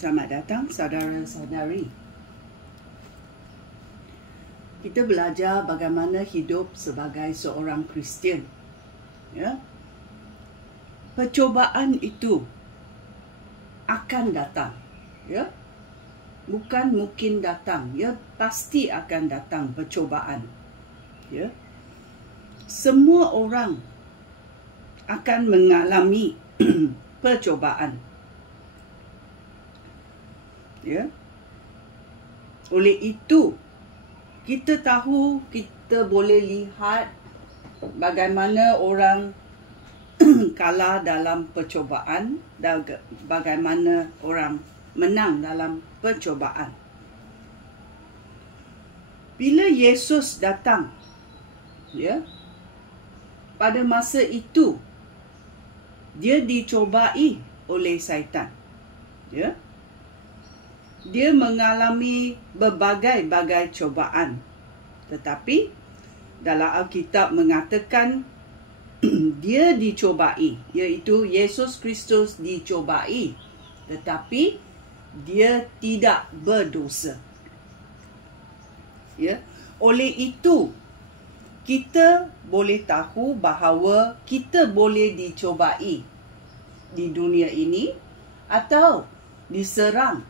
Selamat datang saudara-saudari. Kita belajar bagaimana hidup sebagai seorang Kristian. Ya. Percobaan itu akan datang. Ya. Bukan mungkin datang, ya, pasti akan datang percobaan. Ya. Semua orang akan mengalami percobaan. Ya. Oleh itu, kita tahu, kita boleh lihat bagaimana orang kalah dalam percobaan dan bagaimana orang menang dalam percobaan. Bila Yesus datang, ya, pada masa itu dia dicobai oleh syaitan. Ya. Dia mengalami berbagai-bagai cobaan. Tetapi dalam Alkitab mengatakan dia dicobai, iaitu Yesus Kristus dicobai, tetapi dia tidak berdosa. Ya. Oleh itu, kita boleh tahu bahawa kita boleh dicobai di dunia ini atau diserang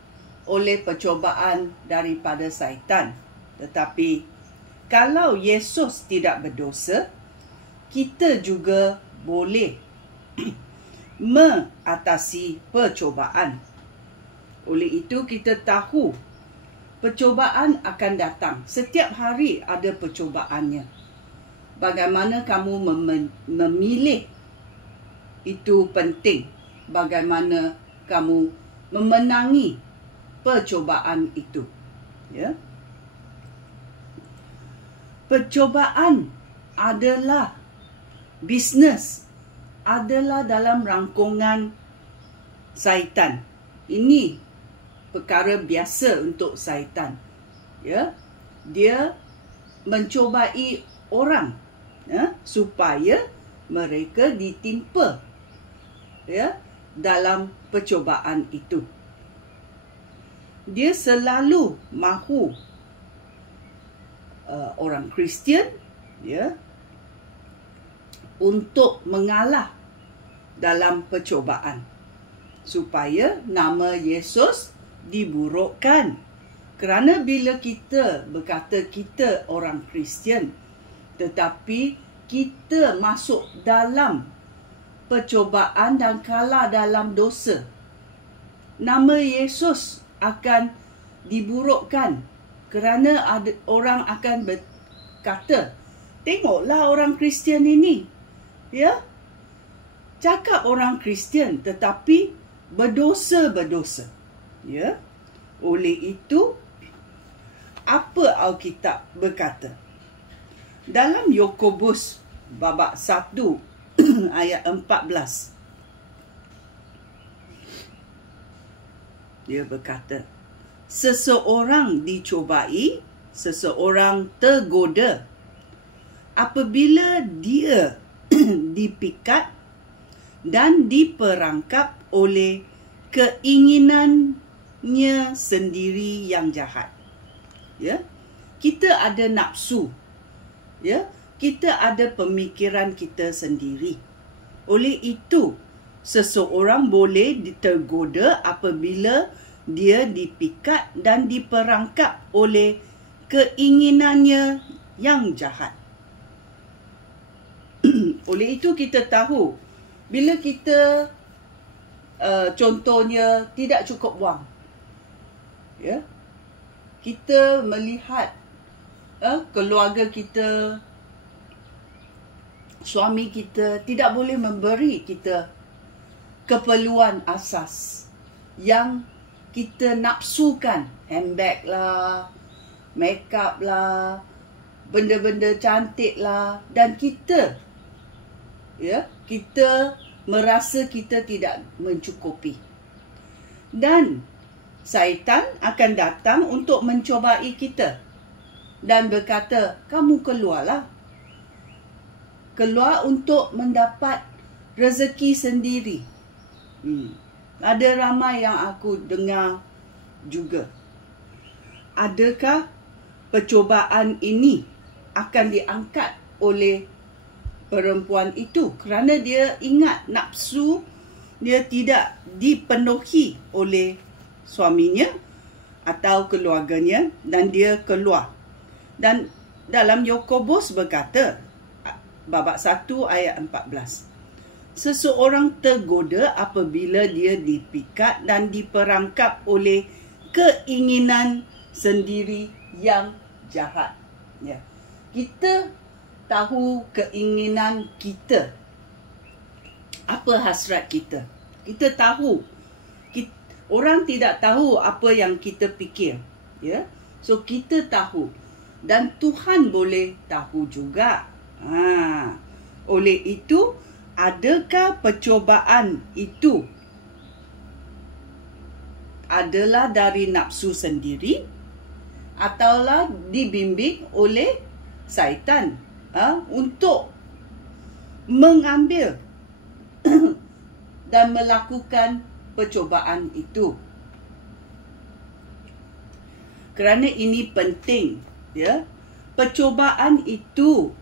oleh percobaan daripada syaitan. Tetapi kalau Yesus tidak berdosa, kita juga boleh mengatasi percobaan. Oleh itu kita tahu percobaan akan datang. Setiap hari ada percobaannya. Bagaimana kamu memilih itu penting. Bagaimana kamu memenangi percobaan itu. Ya. Percobaan adalah bisnes, adalah dalam rangkungan syaitan. Ini perkara biasa untuk syaitan. Ya. Dia mencobai orang, ya, supaya mereka ditimpa, ya, dalam percobaan itu. Dia selalu mahu orang Kristian, ya, untuk mengalah dalam percobaan supaya nama Yesus diburukkan. Kerana bila kita berkata kita orang Kristian, tetapi kita masuk dalam percobaan dan kalah dalam dosa, nama Yesus akan diburukkan. Kerana ada orang akan berkata, tengoklah orang Kristian ini, ya, cakap orang Kristian tetapi berdosa. Ya. Oleh itu, apa Alkitab berkata? Dalam Yakobus babak 1 ayat 14, dia berkata, seseorang dicobai, seseorang tergoda apabila dia dipikat dan diperangkap oleh keinginannya sendiri yang jahat. Ya, kita ada nafsu. Ya, kita ada pemikiran kita sendiri. Oleh itu, seseorang boleh tergoda apabila dia dipikat dan diperangkap oleh keinginannya yang jahat. Oleh itu kita tahu, bila kita contohnya tidak cukup wang, ya, kita melihat keluarga kita, suami kita tidak boleh memberi kita keperluan asas yang kita nafsukan, handbag lah, makeup lah, benda-benda cantik lah, dan kita, ya, kita merasa kita tidak mencukupi. Dan syaitan akan datang untuk mencobai kita dan berkata, kamu keluarlah. Keluar untuk mendapat rezeki sendiri. Ada ramai yang aku dengar juga. Adakah percubaan ini akan diangkat oleh perempuan itu kerana dia ingat nafsu dia tidak dipenuhi oleh suaminya atau keluarganya dan dia keluar. Dan dalam Yakobus berkata, babak 1 ayat 14. Seseorang tergoda apabila dia dipikat dan diperangkap oleh keinginan sendiri yang jahat. Ya. Kita tahu keinginan kita. Apa hasrat kita? Kita tahu. Orang tidak tahu apa yang kita fikir. Ya. So kita tahu. Dan Tuhan boleh tahu juga. Oleh itu, adakah percubaan itu adalah dari nafsu sendiri ataulah dibimbing oleh syaitan untuk mengambil dan melakukan percubaan itu? Kerana ini penting, ya. Percubaan itu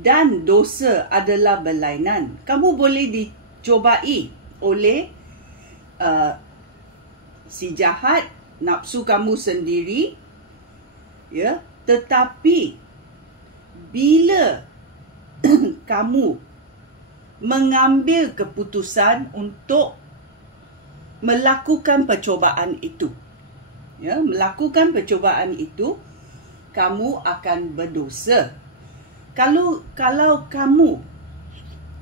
dan dosa adalah berlainan. Kamu boleh dicobai oleh si jahat, nafsu kamu sendiri, ya. Tetapi bila kamu mengambil keputusan untuk melakukan percubaan itu, ya, melakukan percubaan itu, kamu akan berdosa. Kalau kamu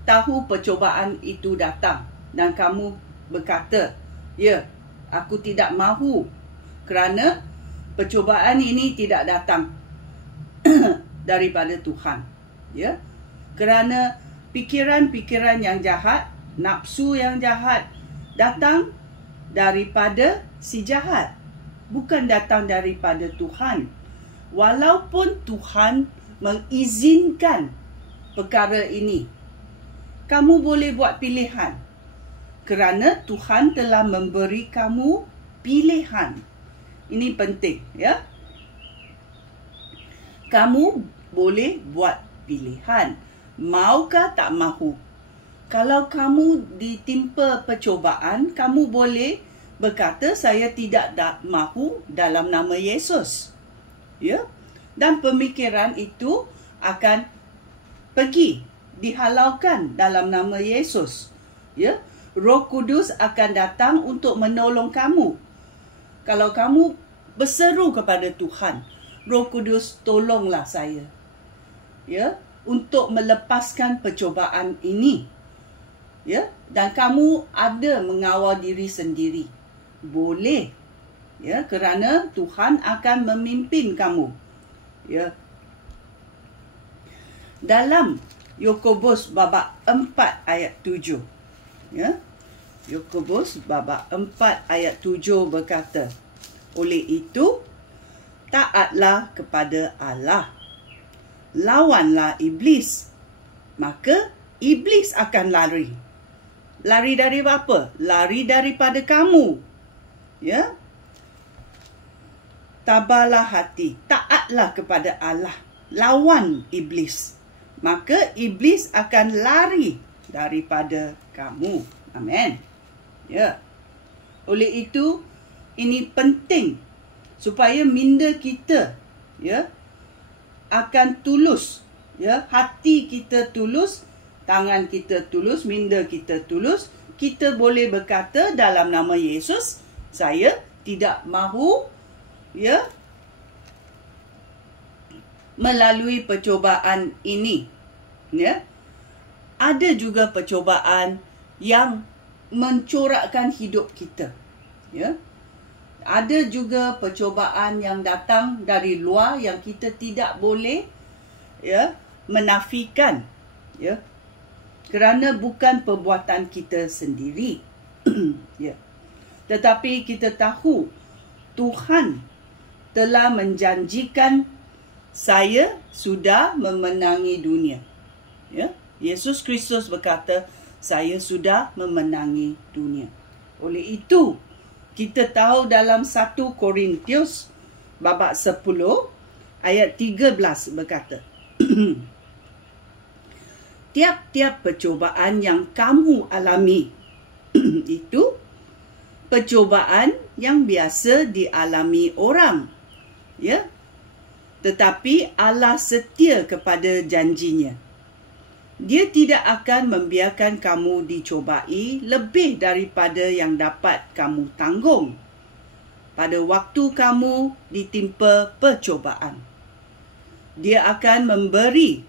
tahu percubaan itu datang dan kamu berkata, ya, aku tidak mahu kerana percubaan ini tidak datang daripada Tuhan, ya, kerana pikiran-pikiran yang jahat, nafsu yang jahat datang daripada si jahat, bukan datang daripada Tuhan. Walaupun Tuhan mengizinkan perkara ini, kamu boleh buat pilihan kerana Tuhan telah memberi kamu pilihan. Ini penting, ya. Kamu boleh buat pilihan, maukah tak mahu. Kalau kamu ditimpa percubaan, kamu boleh berkata, saya tidak mahu dalam nama Yesus, ya. Dan pemikiran itu akan pergi, dihalaukan dalam nama Yesus. Ya, Roh Kudus akan datang untuk menolong kamu. Kalau kamu berseru kepada Tuhan, Roh Kudus, tolonglah saya, ya, untuk melepaskan percubaan ini. Ya, dan kamu ada mengawal diri sendiri. Boleh, ya, kerana Tuhan akan memimpin kamu. Ya. Dalam Yakobus babak 4 ayat 7. Ya. Yakobus babak 4 ayat 7 berkata, oleh itu, taatlah kepada Allah. Lawanlah iblis. Maka iblis akan lari. Lari dari apa? Lari daripada kamu. Ya. Tabahlah hati, taatlah kepada Allah, lawan iblis, maka iblis akan lari daripada kamu. Amen. Ya. Oleh itu, ini penting supaya minda kita, ya, akan tulus, ya, hati kita tulus, tangan kita tulus, minda kita tulus. Kita boleh berkata dalam nama Yesus, saya tidak mahu, ya, melalui percubaan ini. Ya. Ada juga percubaan yang mencorakkan hidup kita. Ya. Ada juga percubaan yang datang dari luar yang kita tidak boleh, ya, menafikan, ya, kerana bukan perbuatan kita sendiri. Ya. Tetapi kita tahu Tuhan telah menjanjikan, saya sudah memenangi dunia. Ya, Yesus Kristus berkata, saya sudah memenangi dunia. Oleh itu, kita tahu dalam 1 Korintius babak 10 ayat 13 berkata, tiap-tiap percubaan yang kamu alami itu percubaan yang biasa dialami orang, ya. Tetapi Allah setia kepada janjinya. Dia tidak akan membiarkan kamu dicobai lebih daripada yang dapat kamu tanggung pada waktu kamu ditimpa percobaan. Dia akan memberi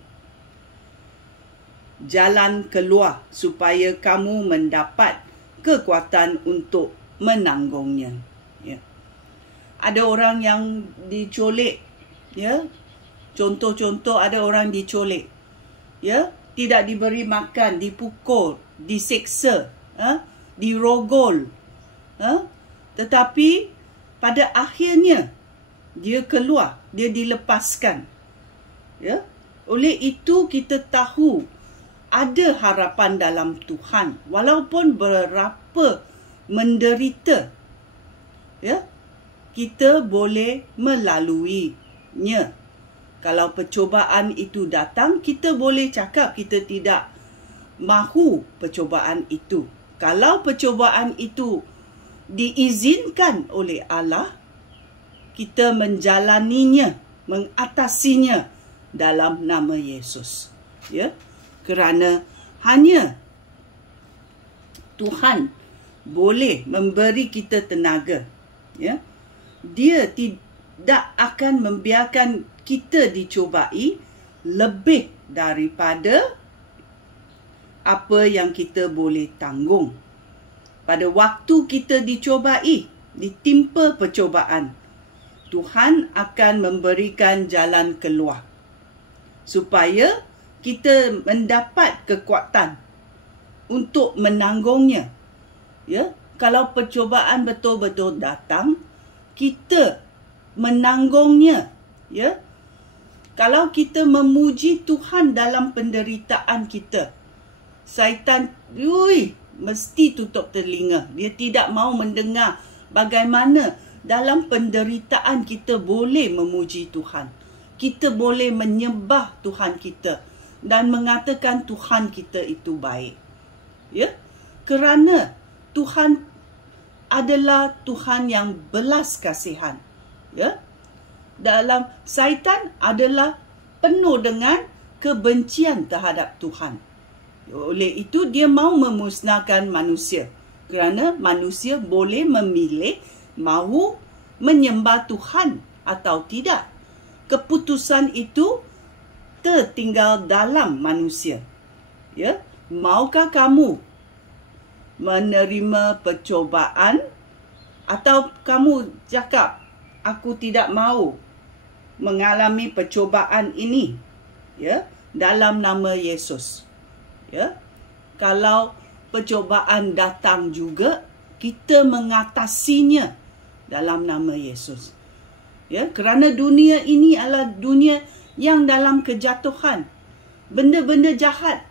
jalan keluar supaya kamu mendapat kekuatan untuk menanggungnya. Ya. Ada orang yang dicolik, ya. Contoh-contoh, ada orang dicolik, ya, tidak diberi makan, dipukul, diseksa, dirogol, tetapi pada akhirnya dia keluar, dia dilepaskan, ya. Oleh itu kita tahu ada harapan dalam Tuhan walaupun berapa menderita, ya, kita boleh melaluinya. Kalau percobaan itu datang, kita boleh cakap kita tidak mahu percobaan itu. Kalau percobaan itu diizinkan oleh Allah, kita menjalaninya, mengatasinya dalam nama Yesus. Ya, kerana hanya Tuhan boleh memberi kita tenaga. Ya, Dia tidak akan membiarkan kita dicobai lebih daripada apa yang kita boleh tanggung. Pada waktu kita dicobai, ditimpa percobaan, Tuhan akan memberikan jalan keluar supaya kita mendapat kekuatan untuk menanggungnya. Ya, kalau percobaan betul-betul datang, kita menanggungnya, ya. Kalau kita memuji Tuhan dalam penderitaan kita, syaitan mesti tutup telinga. Dia tidak mau mendengar bagaimana dalam penderitaan kita boleh memuji Tuhan. Kita boleh menyembah Tuhan kita dan mengatakan Tuhan kita itu baik. Ya, kerana Tuhan adalah Tuhan yang belas kasihan. Ya, dalam syaitan adalah penuh dengan kebencian terhadap Tuhan. Oleh itu dia mau memusnahkan manusia, kerana manusia boleh memilih mahu menyembah Tuhan atau tidak. Keputusan itu tertinggal dalam manusia. Ya, maukah kamu menerima percobaan atau kamu cakap aku tidak mahu mengalami percobaan ini, ya, dalam nama Yesus. Ya, kalau percobaan datang juga, kita mengatasinya dalam nama Yesus. Ya, kerana dunia ini adalah dunia yang dalam kejatuhan. Benda-benda jahat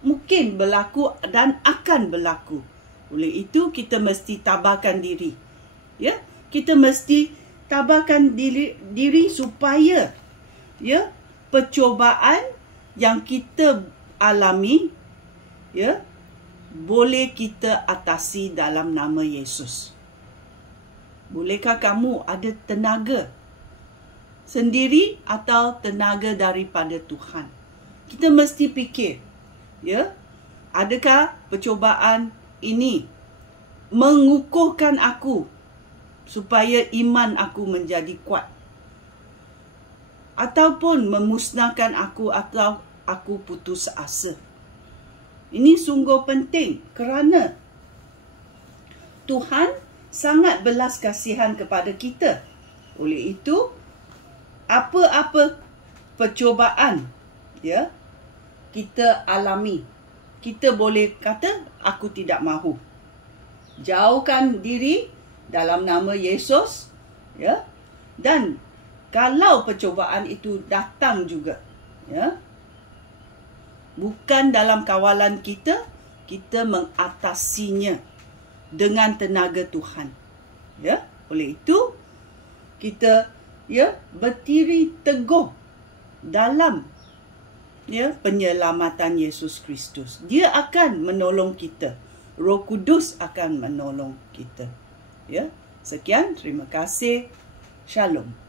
mungkin berlaku dan akan berlaku. Oleh itu kita mesti tabahkan diri. Ya, kita mesti tabahkan diri supaya, ya, percobaan yang kita alami, ya, boleh kita atasi dalam nama Yesus. Bolehkah kamu ada tenaga sendiri atau tenaga daripada Tuhan? Kita mesti fikir, ya, adakah percobaan ini mengukuhkan aku supaya iman aku menjadi kuat, ataupun memusnahkan aku atau aku putus asa. Ini sungguh penting kerana Tuhan sangat belas kasihan kepada kita. Oleh itu, apa-apa percobaan, ya, kita alami, kita boleh kata aku tidak mahu. Jauhkan diri dalam nama Yesus, ya. Dan kalau percobaan itu datang juga, ya, bukan dalam kawalan kita, kita mengatasinya dengan tenaga Tuhan. Ya, oleh itu kita berdiri teguh dalam penyelamatan Yesus Kristus. Dia akan menolong kita. Roh Kudus akan menolong kita. Ya, sekian, terima kasih. Shalom.